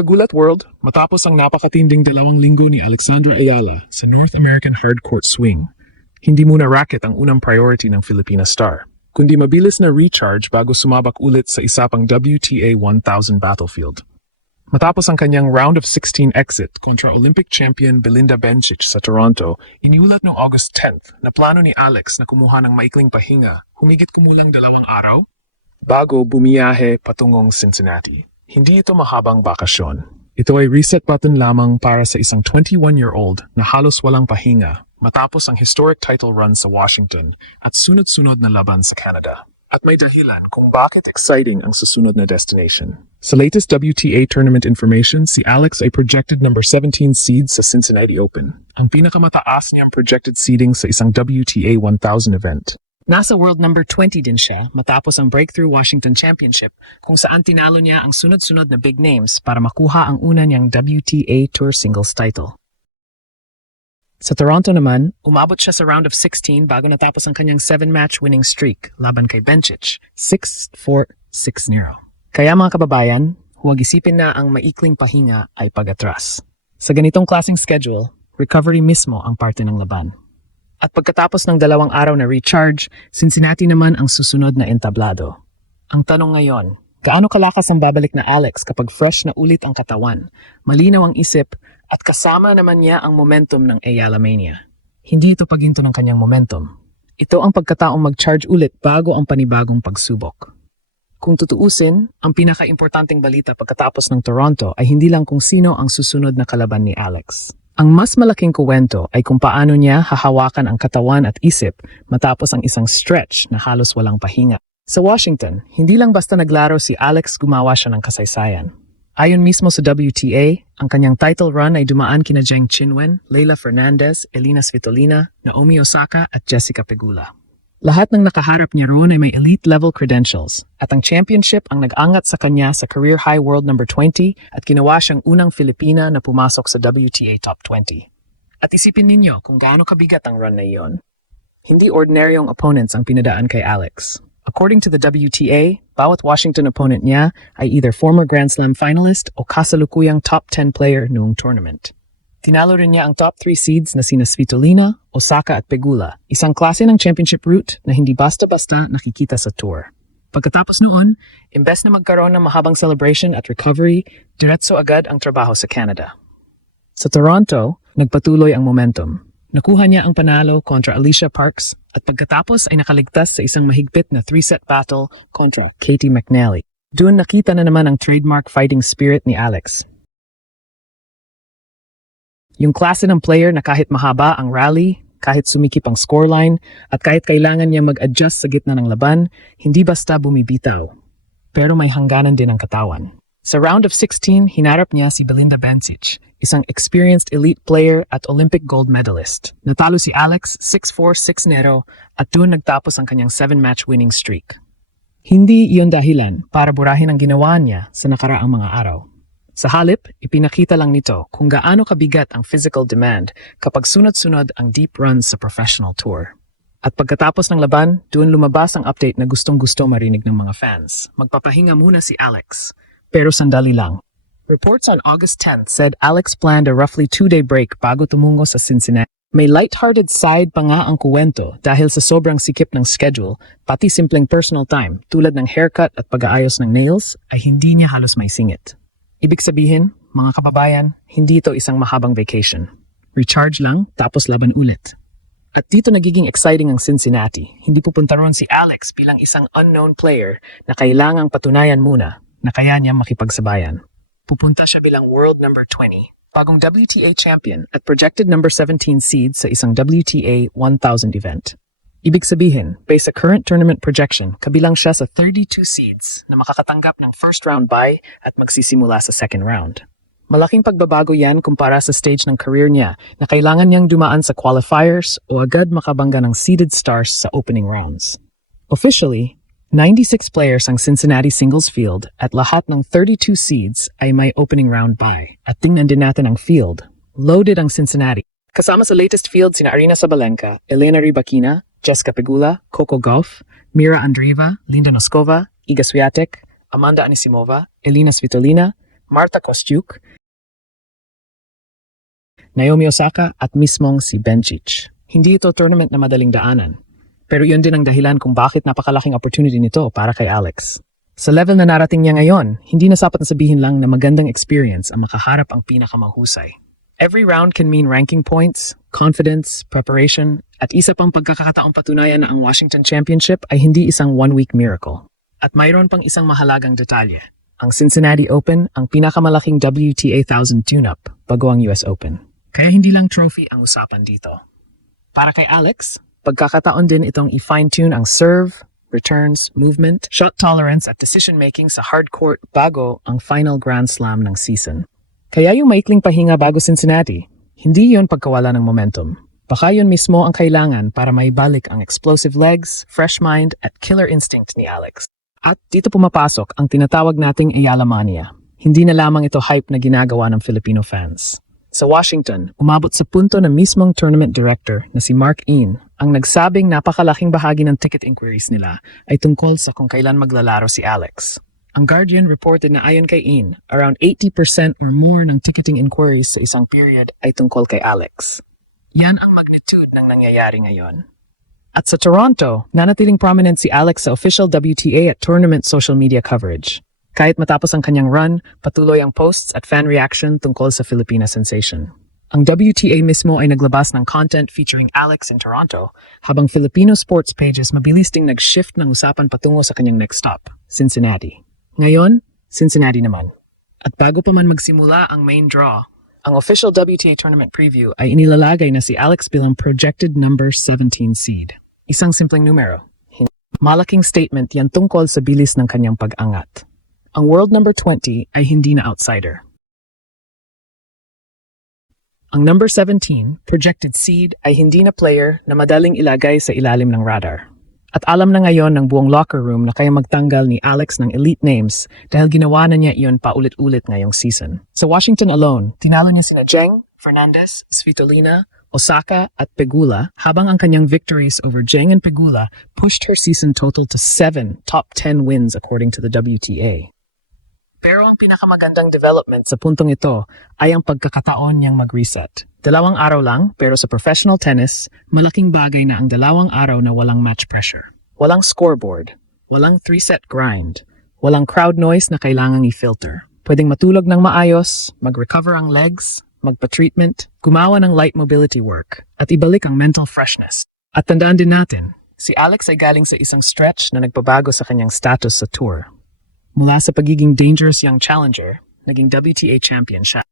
Kagulat World, matapos ang napakatinding 2 linggo ni Alexandra Ayala sa North American Hardcourt Swing, hindi muna racket ang unang priority ng Filipina star, kundi mabilis na recharge bago sumabak ulit sa isa pang WTA 1000 battlefield. Matapos ang kanyang round of 16 exit kontra Olympic champion Belinda Bencic sa Toronto, iniulat noong August 10th na plano ni Alex na kumuha ng maikling pahinga humigit kumulang 2 araw bago bumiyahe patungong Cincinnati. Hindi ito mahabang bakasyon. Ito ay reset button lamang para sa isang 21-year-old na halos walang pahinga matapos ang historic title run sa Washington at sunod-sunod na laban sa Canada. At may dahilan kung bakit exciting ang susunod na destination. Sa latest WTA tournament information, si Alex ay projected number 17 seed sa Cincinnati Open, ang pinakamataas niyang projected seeding sa isang WTA 1000 event. Nasa world number 20 din siya matapos ang Breakthrough Washington Championship kung saan tinalo niya ang sunod-sunod na big names para makuha ang una niyang WTA Tour Singles title. Sa Toronto naman, umabot siya sa round of 16 bago natapos ang kanyang 7-match winning streak laban kay Bencic, 6-4, 6-0. Kaya mga kababayan, huwag isipin na ang maikling pahinga ay pag-atras. Sa ganitong klaseng schedule, recovery mismo ang parte ng laban. At pagkatapos ng 2 araw na recharge, Cincinnati naman ang susunod na entablado. Ang tanong ngayon, gaano kalakas ang babalik na Alex kapag fresh na ulit ang katawan, malinaw ang isip, at kasama naman niya ang momentum ng Ayala Mania? Hindi ito paghinto ng kanyang momentum. Ito ang pagkataong mag-charge ulit bago ang panibagong pagsubok. Kung tutuusin, ang pinaka-importanting balita pagkatapos ng Toronto ay hindi lang kung sino ang susunod na kalaban ni Alex. Ang mas malaking kuwento ay kung paano niya hahawakan ang katawan at isip matapos ang isang stretch na halos walang pahinga. Sa Washington, hindi lang basta naglaro si Alex, gumawa siya ng kasaysayan. Ayon mismo sa WTA, ang kanyang title run ay dumaan kina Zheng Qinwen, Leylah Fernandez, Elina Svitolina, Naomi Osaka at Jessica Pegula. Lahat ng nakaharap niya roon ay may elite-level credentials at ang championship ang nag-angat sa kanya sa career high world number 20 at ginawa siyang unang Filipina na pumasok sa WTA Top 20. At isipin ninyo kung gaano kabigat ang run na iyon. Hindi ordinaryong opponents ang pinadaan kay Alex. According to the WTA, bawat Washington opponent niya ay either former Grand Slam finalist o kasalukuyang top 10 player noong tournament. Tinalo rin niya ang top 3 seeds na sina Svitolina, Osaka at Pegula, isang klase ng championship route na hindi basta-basta nakikita sa tour. Pagkatapos noon, imbes na magkaroon ng mahabang celebration at recovery, diretso agad ang trabaho sa Canada. Sa Toronto, nagpatuloy ang momentum. Nakuha niya ang panalo kontra Alicia Parks at pagkatapos ay nakaligtas sa isang mahigpit na 3-set battle kontra Katie McNally. Doon nakita na naman ang trademark fighting spirit ni Alex. Yung klase ng player na kahit mahaba ang rally, kahit sumikip ang scoreline, at kahit kailangan niya mag-adjust sa gitna ng laban, hindi basta bumibitaw. Pero may hangganan din ang katawan. Sa round of 16, hinarap niya si Belinda Bencic, isang experienced elite player at Olympic gold medalist. Natalo si Alex 6-4, 6-0 at doon nagtapos ang kanyang 7-match winning streak. Hindi iyon dahilan para burahin ang ginawa niya sa nakaraang mga araw. Sa halip, ipinakita lang nito kung gaano kabigat ang physical demand kapag sunod-sunod ang deep runs sa professional tour. At pagkatapos ng laban, doon lumabas ang update na gustong-gusto marinig ng mga fans. Magpapahinga muna si Alex. Pero sandali lang. Reports on August 10th said Alex planned a roughly 2-day break bago tumungo sa Cincinnati. May lighthearted side pa nga ang kuwento dahil sa sobrang sikip ng schedule, pati simpleng personal time tulad ng haircut at pag-aayos ng nails ay hindi niya halos may singit. Ibig sabihin, mga kababayan, hindi ito isang mahabang vacation. Recharge lang, tapos laban ulit. At dito nagiging exciting ang Cincinnati. Hindi pupunta ron si Alex bilang isang unknown player na kailangang patunayan muna na kaya niya makipagsabayan. Pupunta siya bilang world number 20, bagong WTA champion at projected number 17 seed sa isang WTA 1000 event. Ibig sabihin, based sa current tournament projection, kabilang siya sa 32 seeds na makakatanggap ng first round bye at magsisimula sa second round. Malaking pagbabago yan kumpara sa stage ng career niya na kailangan niyang dumaan sa qualifiers o agad makabangga ng seeded stars sa opening rounds. Officially, 96 players ang Cincinnati singles field at lahat ng 32 seeds ay may opening round bye. At tingnan din natin ang field. Loaded ang Cincinnati. Kasama sa latest field sina Aryna Sabalenka, Elena Rybakina, Jessica Pegula, Coco Gauff, Mira Andreeva, Linda Noskova, Iga Swiatek, Amanda Anisimova, Elina Svitolina, Marta Kostyuk, Naomi Osaka at mismong si Bencic. Hindi ito tournament na madaling daanan. Pero iyon din ang dahilan kung bakit napakalaking opportunity nito para kay Alex. Sa level na narating niya ngayon, hindi na sapat na sabihin lang na magandang experience ang makaharap ang pinakamahusay. Every round can mean ranking points, confidence, preparation, at isa pang pagkakataong patunayan na ang Washington Championship ay hindi isang one-week miracle. At mayroon pang isang mahalagang detalye. Ang Cincinnati Open ang pinakamalaking WTA 1000 tune-up bago ang US Open. Kaya hindi lang trophy ang usapan dito. Para kay Alex, pagkakataon din itong i-fine-tune ang serve, returns, movement, shot tolerance at decision-making sa hard court bago ang final Grand Slam ng season. Kaya yung maikling pahinga bago Cincinnati, hindi yon pagkawala ng momentum. Baka yun mismo ang kailangan para maibalik ang explosive legs, fresh mind at killer instinct ni Alex. At dito pumapasok ang tinatawag nating Ayala Mania. Hindi na lamang ito hype na ginagawa ng Filipino fans. Sa Washington, umabot sa punto na mismong tournament director na si Mark Ian ang nagsabing napakalaking bahagi ng ticket inquiries nila ay tungkol sa kung kailan maglalaro si Alex. Ang Guardian reported na ayon kay Ian, around 80% or more ng ticketing inquiries sa isang period ay tungkol kay Alex. Yan ang magnitude ng nangyayari ngayon. At sa Toronto, nanatiling prominent si Alex sa official WTA at tournament social media coverage. Kahit matapos ang kanyang run, patuloy ang posts at fan reaction tungkol sa Filipina sensation. Ang WTA mismo ay naglabas ng content featuring Alex in Toronto, habang Filipino sports pages mabilis ding nag-shift ng usapan patungo sa kanyang next stop, Cincinnati. Ngayon, Cincinnati naman. At bago pa man magsimula ang main draw, ang official WTA tournament preview ay inilalagay na si Alex bilang projected number 17 seed. Isang simpleng numero. Malaking statement yan tungkol sa bilis ng kanyang pag-angat. Ang world number 20 ay hindi na outsider. Ang number 17, projected seed, ay hindi na player na madaling ilagay sa ilalim ng radar. At alam na ngayon ng buong locker room na kaya magtanggal ni Alex ng elite names dahil ginawa na niya iyon paulit-ulit ngayong season. Sa Washington alone, tinalo niya sina Zheng, Fernandez, Svitolina, Osaka at Pegula, habang ang kanyang victories over Zheng and Pegula pushed her season total to 7 top 10 wins according to the WTA. Pero ang pinakamagandang development sa puntong ito ay ang pagkakataon niyang mag-reset. 2 araw lang, pero sa professional tennis, malaking bagay na ang 2 araw na walang match pressure. Walang scoreboard, walang 3-set grind, walang crowd noise na kailangang i-filter. Pwedeng matulog ng maayos, mag-recover ang legs, magpa-treatment, gumawa ng light mobility work, at ibalik ang mental freshness. At tandaan din natin, si Alex ay galing sa isang stretch na nagpabago sa kanyang status sa tour. Mula sa pagiging dangerous young challenger, naging WTA champion siya.